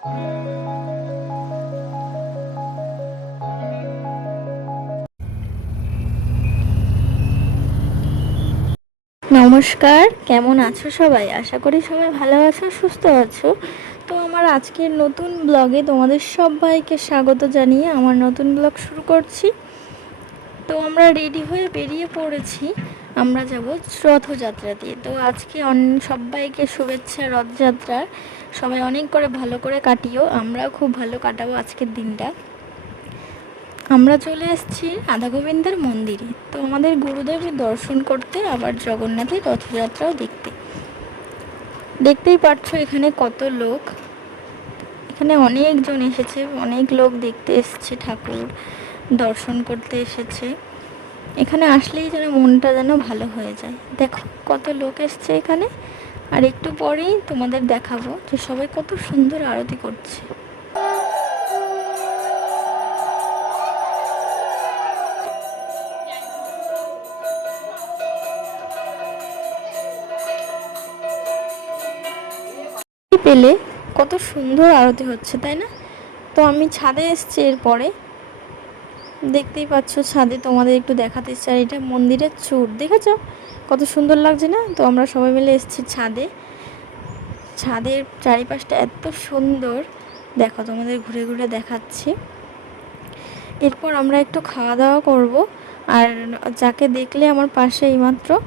নমস্কার, কেমন আছো সবাই? আশা করি সবাই ভালো আছো, সুস্থ আছো। তো আমার আজকের নতুন ব্লগে তোমাদের সবাইকে স্বাগত জানিয়ে আমার নতুন ব্লগ শুরু করছি। তো আমরা রেডি হয়ে বেরিয়ে পড়েছি। আমরা যাব রথযাত্রা দিয়ে। তো আজকে সবাইকে শুভেচ্ছা রথযাত্রার। সবাই অনেক করে ভালো করে কাটিও। আমরাও খুব ভালো কাটাবো আজকের দিনটা। আমরা চলে এসেছি রাধা গোবিন্দের মন্দিরে। তো আমাদের গুরুদেবের দর্শন করতে আবার জগন্নাথের রথযাত্রাও দেখতে। দেখতেই পারছ এখানে কত লোক। এখানে অনেকজন এসেছে, অনেক লোক দেখতে এসেছে ঠাকুর। দর্শন করতে এসেছে। এখানে আসলেই যেন মনটা যেন ভালো হয়ে যায়। দেখো, কত লোক এসছে এখানে। আর একটু পরেই তোমাদের দেখাবো যে সবাই কত সুন্দর আরতি করছে। পেলে কত সুন্দর আরতি হচ্ছে, তাই না? তো আমি ছাদে এসছি এরপরে। দেখতেই পাচ্ছ, ছাদে তোমাদের একটু দেখাতে চাই। এটা মন্দিরের চূড়, দেখেছ? কত সুন্দর লাগছে না? তো আমরা সবাই মিলে এসেছি ছাদে। ছাদের চারিপাশটা এত সুন্দর। দেখো, তোমাদের ঘুরে ঘুরে দেখাচ্ছি। এরপর আমরা একটু খাওয়া দাওয়া করব। আর যাকে দেখলে আমার পাশে এইমাত্র,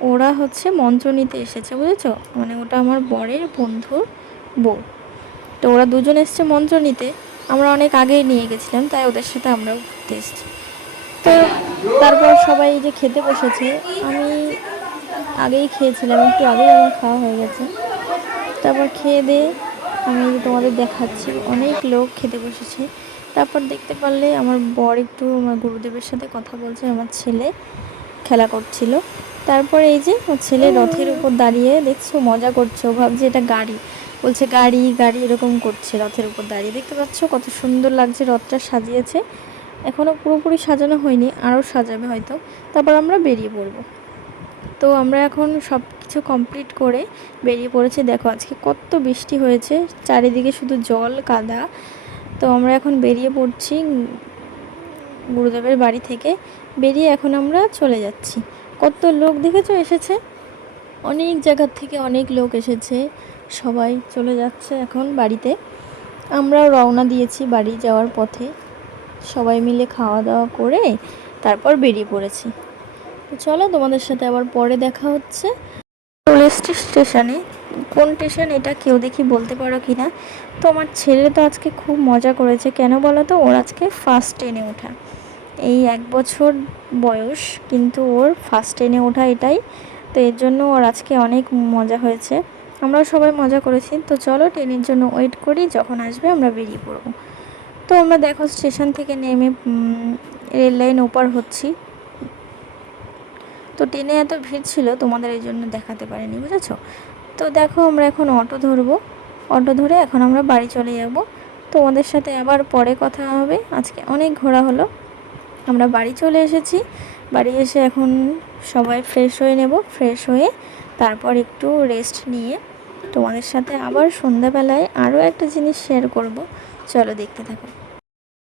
ওরা হচ্ছে মঞ্চ নিতে এসেছে, বুঝেছ? মানে ওটা আমার বরের বন্ধুর বউ। তো ওরা দুজন এসছে মঞ্চ নিতে। আমরা অনেক আগেই নিয়ে গেছিলাম, তাই ওদের সাথে আমরাও ঘুরতে এসেছি। তো তারপর সবাই যে খেতে বসেছে, আমি আগেই খেয়েছিলাম, একটু আগেই আমার খাওয়া হয়ে গেছে। তারপর খেয়ে দিয়ে আমি তোমাদের দেখাচ্ছি, অনেক লোক খেতে বসেছে। তারপর দেখতে পারলে আমার বর একটু আমার গুরুদেবের সাথে কথা বলছে, আমার ছেলে খেলা করছিল। তারপর এই যে ওর ছেলে রথের উপর দাঁড়িয়ে দেখছ, মজা করছে ভাবছে এটা গাড়ি। বলছে, গাড়ি গাড়ি, এরকম করছে রথের উপর দাঁড়িয়ে। দেখতে পাচ্ছ কত সুন্দর লাগছে রথটা সাজিয়েছে। এখনও পুরোপুরি সাজানো হয়নি আরও সাজাবে হয়তো। তারপর আমরা বেরিয়ে পড়ব। তো আমরা এখন সব কিছু কমপ্লিট করে বেরিয়ে পড়েছি। দেখো, আজকে কত বৃষ্টি হয়েছে। চারিদিকে শুধু জল, কাদা। তো আমরা এখন বেরিয়ে পড়ছি গুরুদেবের বাড়ি থেকে। বেরিয়ে এখন আমরা চলে যাচ্ছি। কত লোক, দেখেছ, এসেছে? অনেক জায়গার থেকে অনেক লোক এসেছে। সবাই চলে যাচ্ছে এখন বাড়িতে। আমরাও রওনা দিয়েছি বাড়ি যাওয়ার পথে। সবাই মিলে খাওয়া দাওয়া করে তারপর বেরিয়ে পড়েছি। চলো তোমাদের সাথে আবার পরে দেখা হচ্ছে। চলে এসছি স্টেশনে, কোন স্টেশন এটা কেউ দেখি বলতে পারো কি না তো আমার ছেলে তো আজকে খুব মজা করেছে। কেন বলো তো? ওর আজকে ফার্স্ট ট্রেনে ওঠা। এই এক বছর বয়স, কিন্তু ওর ফার্স্ট ট্রেনে ওঠা এটাই। তো এর জন্য ওর আজকে অনেক মজা হয়েছে। আমরা সবাই মজা করেছি। তো চলো ট্রেনের জন্য ওয়েট করি, যখন আসবে আমরা বেরিয়ে পড়ব। তো আমরা দেখো স্টেশন থেকে নেমে রেল লাইন ওপার হচ্ছি। তো ট্রেনে এত ভিড় ছিল, তোমাদের এই জন্য দেখাতে পারিনি, বুঝেছ? তো দেখো আমরা এখন অটো ধরবো। অটো ধরে এখন আমরা বাড়ি চলে যাব। তোমাদের সাথে আবার পরে কথা হবে। আজকে অনেক ঘোরা হলো। আমরা বাড়ি চলে এসেছি। বাড়ি এসে এখন সবাই ফ্রেশ হয়ে নেব। ফ্রেশ হয়ে তারপর একটু রেস্ট নিয়ে তোমাদের সাথে আবার সন্ধ্যাবেলায় আরও একটা জিনিস শেয়ার করব। চলো দেখতে থাকো।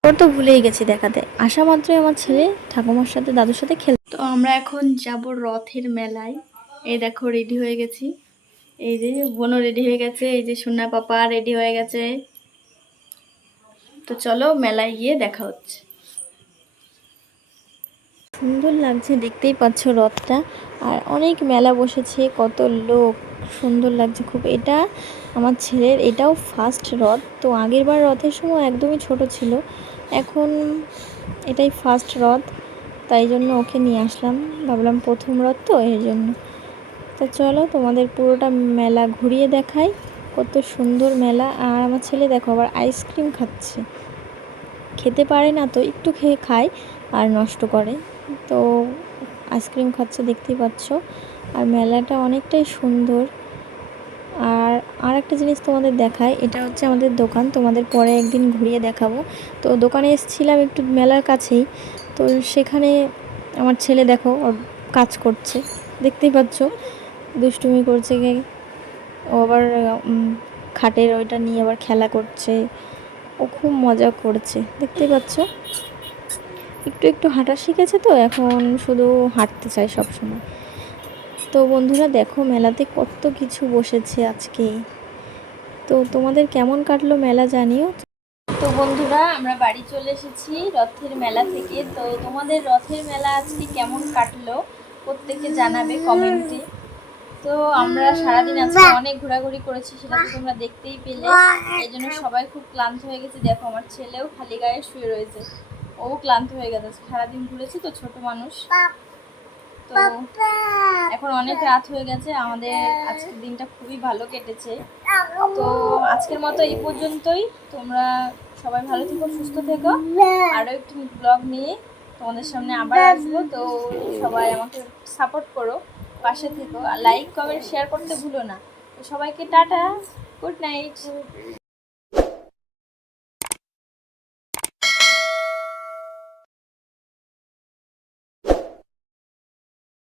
ওর তো ভুলেই গেছি দেখাতে। আসা মাত্রই আমার ছেলে ঠাকুমার সাথে, দাদুর সাথে খেল তো আমরা এখন যাব রথের মেলায়। এই দেখো রেডি হয়ে গেছি। এই যে বোনও রেডি হয়ে গেছে, এই যে সোনা পাপা রেডি হয়ে গেছে। তো চলো মেলায় গিয়ে দেখা হচ্ছে। সুন্দর লাগছে, দেখতেই পাচ্ছ রথটা। আর অনেক মেলা বসেছে, কত লোক, সুন্দর লাগছে খুব। এটা আমার ছেলের, এটাও ফার্স্ট রথ, তো আগের বার রথের সময় একদমই ছোট ছিল। এখন এটাই ফার্স্ট রথ, তাই জন্য ওকে নিয়ে আসলাম। ভাবলাম প্রথম রথ তো, এর জন্য। তো চলো, তোমাদের পুরোটা মেলা ঘুরিয়ে দেখাই। কত সুন্দর মেলা। আর আমার ছেলে দেখো, আবার আইসক্রিম খাচ্ছে। খেতে পারে না তো, একটু খেয়ে খায়, আর নষ্ট করে। তো আইসক্রিম খাচ্ছে, দেখতেই পাচ্ছ। আর মেলাটা অনেকটাই সুন্দর। আর আর একটা জিনিস তোমাদের দেখায় এটা হচ্ছে আমাদের দোকান। তোমাদের পরে একদিন ঘুরিয়ে দেখাবো। তো দোকানে এসেছিলাম একটু মেলার কাছেই। তো সেখানে আমার ছেলে দেখো, ওর কাজ করছে। দেখতেই পাচ্ছ, দুষ্টুমি করছে ও আবার খাটের ওইটা নিয়ে আবার খেলা করছে। ও খুব মজা করছে, দেখতেই পাচ্ছ। একটু একটু হাঁটা শিখেছে তো, এখন শুধু হাঁটতে চায় সবসময়। তো বন্ধুরা দেখো মেলাতে কত কিছু বসেছে আজকে। তো তোমাদের কেমন কাটলো মেলা জানিও? তো বন্ধুরা, আমরা বাড়ি চলে এসেছি রথের মেলা থেকে। তো তোমাদের রথের মেলা আজকে কেমন কাটলো প্রত্যেকে জানাবে কমেন্টে। তো আমরা সারাদিন আজকে অনেক ঘোরাঘুরি করেছি, সেটা তো তোমরা দেখতেই পেলে। এই জন্য সবাই খুব ক্লান্ত হয়ে গেছে। দেখো আমার ছেলেও খালি গায়ে শুয়ে রয়েছে। ও ক্লান্ত হয়ে গেছে, সারাদিন ঘুরেছি তো ছোট মানুষ। তো এখন অনেক রাত হয়ে গেছে, আমাদের আজকের দিনটা খুবই ভালো কেটেছে। তো আজকের মতো এই পর্যন্তই, তোমরা সবাই ভালো থেকো, সুস্থ থেকো। আরও একটি ব্লগ নিয়ে তোমাদের সামনে আবার আসব, তো সবাই আমাকে সাপোর্ট করো, পাশে থেকো। আর লাইক কমেন্ট শেয়ার করতে ভুলো না। তো সবাইকে টাটা গুড নাইট